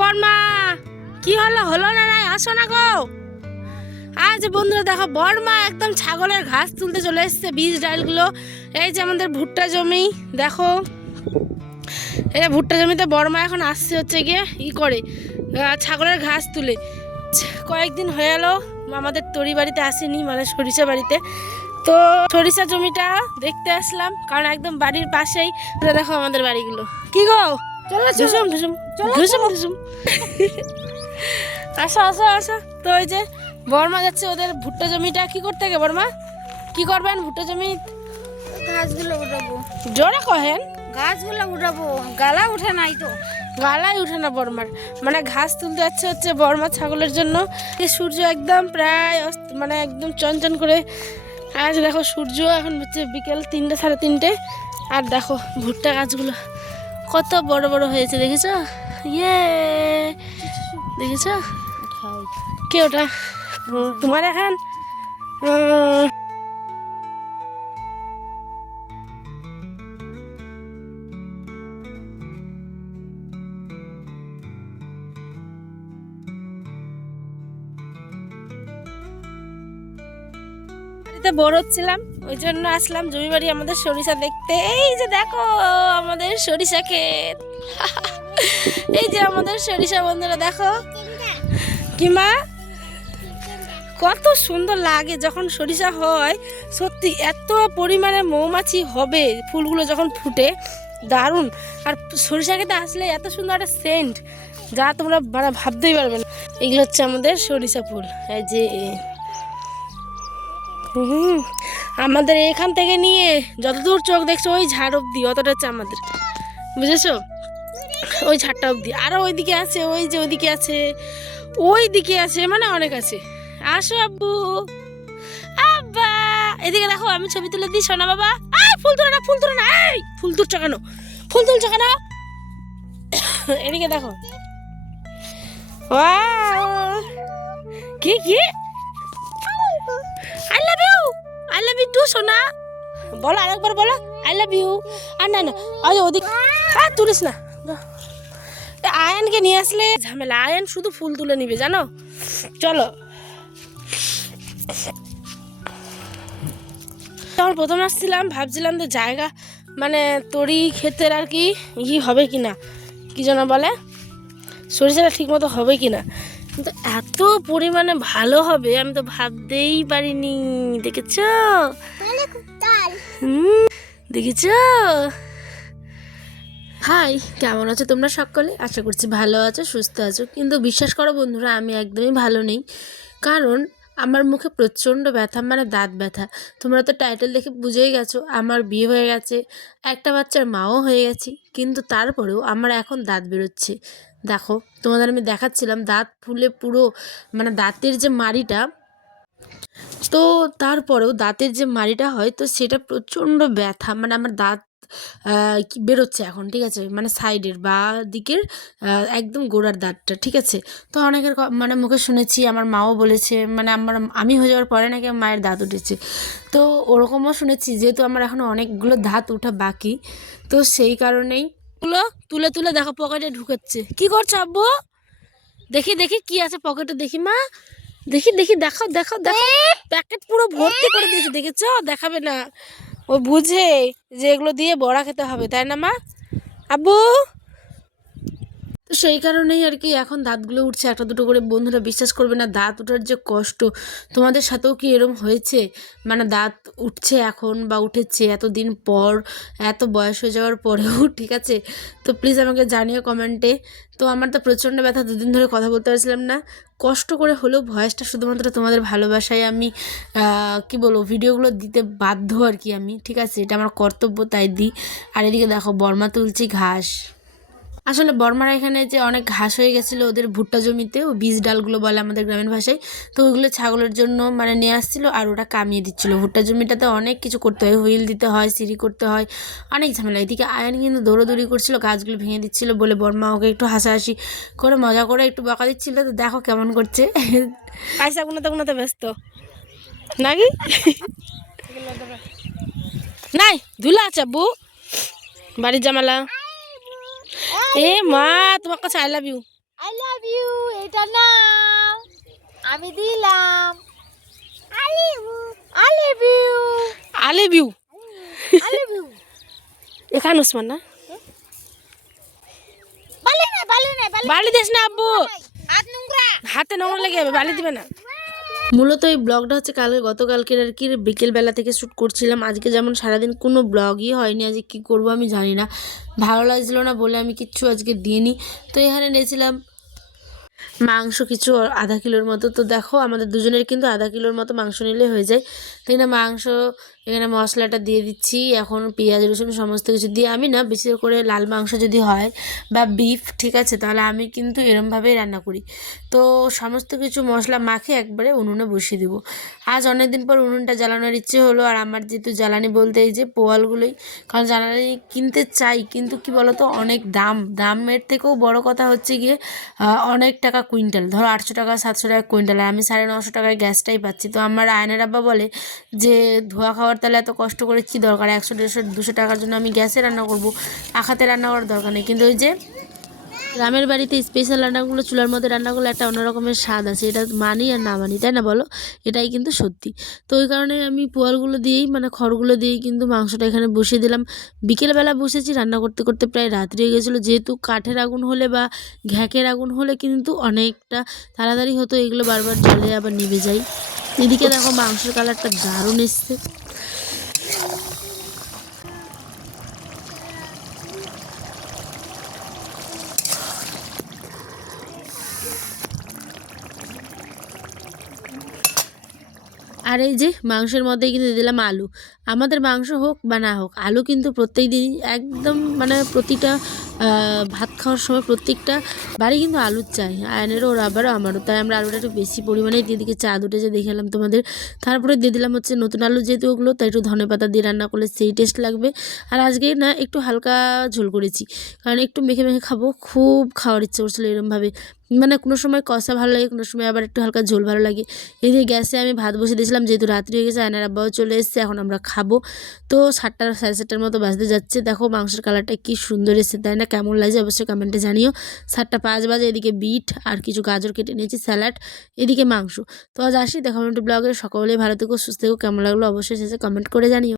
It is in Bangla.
বর্মা, কি হলো? হলো না নাই? আসো না গো। আজ বন্ধুরা দেখো, বর্মা একদম ছাগলের ঘাস তুলতে চলে এসেছে বীজ ডালগুলো। এই যে আমাদের ভুট্টা জমি, দেখো। এই ভুট্টা জমিতে বর্মা এখন আসছে হচ্ছে গিয়ে, ই করে ছাগলের ঘাস তুলে। কয়েকদিন হয়ে গেলো আমাদের তরি বাড়িতে আসেনি মানে সরিষা বাড়িতে। তো সরিষা জমিটা দেখতে আসলাম, কারণ একদম বাড়ির পাশেই। দেখো আমাদের বাড়িগুলো। কি গো? ঢুসুম ঢুসুম ঢুসুম ঢুসুম আসো আসো আসো। তো ওই যে বর্মা যাচ্ছে ওদের ভুট্টা জমিটা কি করতে গে বর্মা? কি করবেন ভুট্টা জমি? গাছগুলো উঠাবো। জোরে কহেন। গাছগুলো উঠাবো। গালা উঠে নাই তো। গালাই উঠে না বর্মার। মানে ঘাস তুলতে যাচ্ছে হচ্ছে বর্মা ছাগলের জন্য। এই সূর্য একদম প্রায় অস্ত- মানে একদম চনচন করে আজ দেখো সূর্য এখন হচ্ছে বিকেল তিনটে সাড়ে তিনটে। আর দেখো ভুট্টা গাছগুলো। কত বড় বড় হয়েছে দেখেছ? ইয়ে! দেখেছ? কে ওটা? তোমার এখন? বড় হচ্ছিলাম ওই জন্য আসলাম জমি বাড়ি আমাদের সরিষা দেখতে। এই যে দেখো, আমাদের সরিষা ক্ষেত। এই যে আমাদের সরিষা বন্ধুরা, দেখো। কি মা? কত সুন্দর লাগে যখন সরিষা হয়। সত্যি এত পরিমাণে মৌমাছি হবে ফুলগুলো যখন ফুটে, দারুণ। আর সরিষা খেতে আসলে এত সুন্দর একটা সেন্ট যা তোমরা মানে ভাবতেই পারবে না। এগুলো হচ্ছে আমাদের সরিষা ফুল। এই যে হুম। আমাদের এখান থেকে নিয়ে যতদূর চোখ দেখছ, ওই ঝাড় অব্দি, অতটা হচ্ছে আমাদের। বুঝেছ? ওই ঝাড়টা অব্দি। আরও ওইদিকে আছে, ওই যে ওইদিকে আছে ওই দিকে আছে মানে অনেক আছে। আসো আব্বু। আব্বা! এদিকে দেখো, আমি ছবি তুলে দিই সোনা বাবা। আয় ফুল তুলে না, ফুল তুলে না, এই, ফুল তুলছো কেন? ফুল তুলছো কেন? এদিকে দেখো! কি কি? I love you. I love you too সোনা। বলো আরেকবার বলো আই লাভ ইউ আর না না ওই যে ওদিক হ্যাঁ তুলিস না। আয়নকে নিয়ে আসলে ঝামেলা। আয়ন শুধু ফুল তুলে নিবে, জানো? চলো। তখন প্রথম আসছিলাম, ভাবছিলাম তো জায়গা মানে তরি ক্ষেতের আর কি ই হবে কি না কি যেন বলে? সরিষাটা ঠিক মতো হবে কি না কিন্তু এত পরিমাণে ভালো হবে আমি তো ভাবতেই পারিনি। দেখেছ? দেখেছ? হাই কেমন আছো তোমরা সকলে? আশা করছি ভালো আছো সুস্থ আছো। কিন্তু বিশ্বাস করো বন্ধুরা আমি একদমই ভালো নেই। কারণ আমার মুখে প্রচণ্ড ব্যথা মানে দাঁত ব্যথা। তোমরা তো টাইটেল দেখে বুঝেই গেছো আমার বিয়ে হয়ে গেছে একটা বাচ্চার মাও হয়ে গেছি। কিন্তু তারপরেও আমার এখন দাঁত বেরোচ্ছে। দেখো, তোমাদের আমি দেখাচ্ছিলাম দাঁত ফুলে পুরো মানে দাঁতের যে মাড়িটা, তো তারপরেও দাঁতের যে মাড়িটা হয়, তো সেটা প্রচণ্ড ব্যথা মানে আমার দাঁত বেরোচ্ছে এখন, ঠিক আছে? মানে সাইডের বা দিকের একদম গোড়ার দাঁতটা, ঠিক আছে? তো অনেকের মানে মুখে শুনেছি, আমার মাও বলেছে মানে আমার আমি হয়ে যাওয়ার পরে নাকি মায়ের দাঁত উঠেছে। তো ওরকমও শুনেছি, যেহেতু আমার এখনও অনেকগুলো দাঁত ওঠা বাকি, তো সেই কারণেই তুলো তুলে তুলে দেখো পকেটে ঢুকাচ্ছে। কি করছ আব্বু? দেখি দেখি কি আছে পকেটে দেখি মা। দেখি দেখি দেখো দেখো দেখো প্যাকেট পুরো ভর্তি করে দিয়েছে দেখেছ? দেখাবে না। ও বুঝে যে এগুলো দিয়ে বড়া খেতে হবে তাই না মা? আব্বু? তো সেই কারণেই আর কি এখন দাঁতগুলো উঠছে। একটা দুটো করে বন্ধুরা বিশ্বাস করবে না, দাঁত ওঠার যে কষ্ট, তোমাদের সাথেও কি এরম হয়েছে? মানে দাঁত উঠছে এখন বা উঠেছে এতদিন পর, এত বয়স হয়ে যাওয়ার পরেও, ঠিক আছে? তো প্লিজ আমাকে জানিও কমেন্টে তো আমার তো প্রচণ্ড ব্যথা, দুদিন ধরে কথা বলতে পারছিলাম না। কষ্ট করে হলেও ভয়েসটা শুধুমাত্র তোমাদের ভালোবাসায় আমি কি বলব, ভিডিওগুলো দিতে বাধ্য আর কি আমি, ঠিক আছে? এটা আমার কর্তব্য, তাই দিই। আর এদিকে দেখো, বর্মা তুলছি ঘাস। আসলে বর্মার এখানে যে অনেক ঘাস হয়ে গেছিল ওদের ভুট্টা জমিতে ও বীজ ডালগুলো বলে আমাদের গ্রামের ভাষায় তো ওইগুলো ছাগলের জন্য মানে নিয়ে আসছিল আর ওটা কামিয়ে দিচ্ছিল। ভুট্টা জমিটাতে অনেক কিছু করতে হয় হুইল দিতে হয় সিঁড়ি করতে হয় অনেক ঝামেলা। এদিকে আয়ন কিন্তু দৌড়োদৌড়ি করছিল গাছগুলো ভেঙে দিচ্ছিল বলে বর্মা ওকে একটু হাসাহাসি করে মজা করে একটু বকা দিচ্ছিল। তো দেখো কেমন করছে। পয়সা গুনাতে গুনাতে ব্যস্ত। নাকি? নাই ধুলা আছে আব্বু। বাড়ির জামালা। এ মা তোমার কাছে I love you I love you এটা নাও। আমি দিলাম। I love you I love you I love you এখানে ওসমান না? বালি না বালি না বালি দিস না আব্বু। হাত নোংরা। হাতে নোংরা লেগে যাবে বালি দিবে না। মূলত এই ব্লগটা হচ্ছে কালকে, গতকালকের আর কি, বিকেলবেলা থেকে শ্যুট করছিলাম। আজকে যেমন সারাদিন কোনো ব্লগই হয়নি, আজকে কী করব আমি জানি না। ভালো লাগছিল না বলে আমি কিচ্ছু আজকে দিইনি। তো এখানে নিয়েছিলাম মাংস কিছু আধা কিলোর মতো। তো দেখো আমাদের দুজনের কিন্তু আধা কিলোর মতো মাংস নিলে হয়ে যায়। তাই না মাংস এখানে মশলাটা দিয়ে দিচ্ছি। এখন পেঁয়াজ রসুন সমস্ত কিছু দিয়ে আমি না বেশি করে লাল মাংস যদি হয় বা বিফ ঠিক আছে তাহলে আমি কিন্তু এরমভাবেই রান্না করি। তো সমস্ত কিছু মশলা মাখে একবারে উনুনে বসিয়ে দেবো। আজ অনেক দিন পর উনুনটা জ্বালানোর ইচ্ছে হলো আর আমার যেহেতু জ্বালানি বলতে এই যে পোয়ালগুলোই কারণ জ্বালানি কিনতে চাই কিন্তু কি বলতো অনেক দাম। দামের থেকেও বড় কথা হচ্ছে গিয়ে আহ, অনেক টাকা কুইন্টাল, ধরো আটশো টাকা, সাতশো টাকা কুইন্টাল আমি সাড়ে নশো টাকায় গ্যাসটাই পাচ্ছি। তো আমার আয়নের আব্বা বলে যে, ধোয়া খাওয়ার তাহলে এত কষ্ট করে কী দরকার? একশো, দেড়শো, দুশো টাকার জন্য আমি গ্যাসে রান্না করব, আখাতে রান্না করার দরকার নেই। কিন্তু ওই যে গ্রামের বাড়িতে স্পেশাল রান্নাগুলো, চুলার মধ্যে রান্নাগুলো একটা অন্যরকমের স্বাদ আছে। এটা মানি আর না মানি, তাই না বলো? এটাই কিন্তু সত্যি। তো ওই কারণে আমি পোয়ালগুলো দিয়েই মানে খড়গুলো দিয়েই কিন্তু মাংসটা এখানে বসিয়ে দিলাম। বিকেলবেলা বসেছি, রান্না করতে করতে প্রায় রাত্রি হয়ে গেছিল। যেহেতু কাঠের আগুন হলে বা ঘ্যাকের আগুন হলে কিন্তু অনেকটা তাড়াতাড়ি হতো, এগুলো বারবার জলে আবার নিভে যায়। এদিকে দেখো মাংসের কালারটা দারুণ এসছে। আর এই যে মাংসের মধ্যে কিন্তু দিলাম আলু। আমাদের মাংস হোক বা না হোক, আলু কিন্তু প্রত্যেক দিনই একদম মানে প্রতিটা ভাত খাওয়ার সময় প্রত্যেকটা বাড়ি কিন্তু আলুর চাই, আয়নেরও ওর আবারও আমারও, তাই আমরা আলুটা একটু বেশি পরিমাণে দিয়ে দিকে চাঁদ উঠেছে, দেখে এলাম তোমাদের। তারপরে দিয়ে দিলাম হচ্ছে নতুন আলু যেহেতু ওগুলো, তাই একটু ধনে পাতা দিয়ে রান্না করলে সেই টেস্ট লাগবে। আর আজকে না একটু হালকা ঝোল করেছি, কারণ একটু মেখে মেখে খাব, খুব খাওয়ার ইচ্ছে করছিল এরমভাবে। মানে কোনো সময় কষা ভালো লাগে, কোনো সময় আবার একটু হালকা ঝোল ভালো লাগে। এদিকে গ্যাসে আমি ভাত বসে দিয়েছিলাম, যেহেতু রাত্রি হয়ে গেছে, আয়নার আব্বাও চলে এসেছে, এখন আমরা খাব। তো সাতটা, সাড়ে সাতটার মতো বাজতে যাচ্ছে, দেখো মাংসের কালারটা কি সুন্দর এসেছে, তাই না? কেমন লাগছে অবশ্যই কমেন্টে জানিও। সাতটা পাঁচ বাজে, এদিকে বিট আর কিছু গাজর কেটে নিয়েছি, স্যালাড, এদিকে মাংস। তো আজ আসি, দেখো একটু ব্লগে সকলেই ভালো থেকো, সুস্থ থেকো, কেমন লাগল অবশ্যই শেষে কমেন্ট করে জানিও।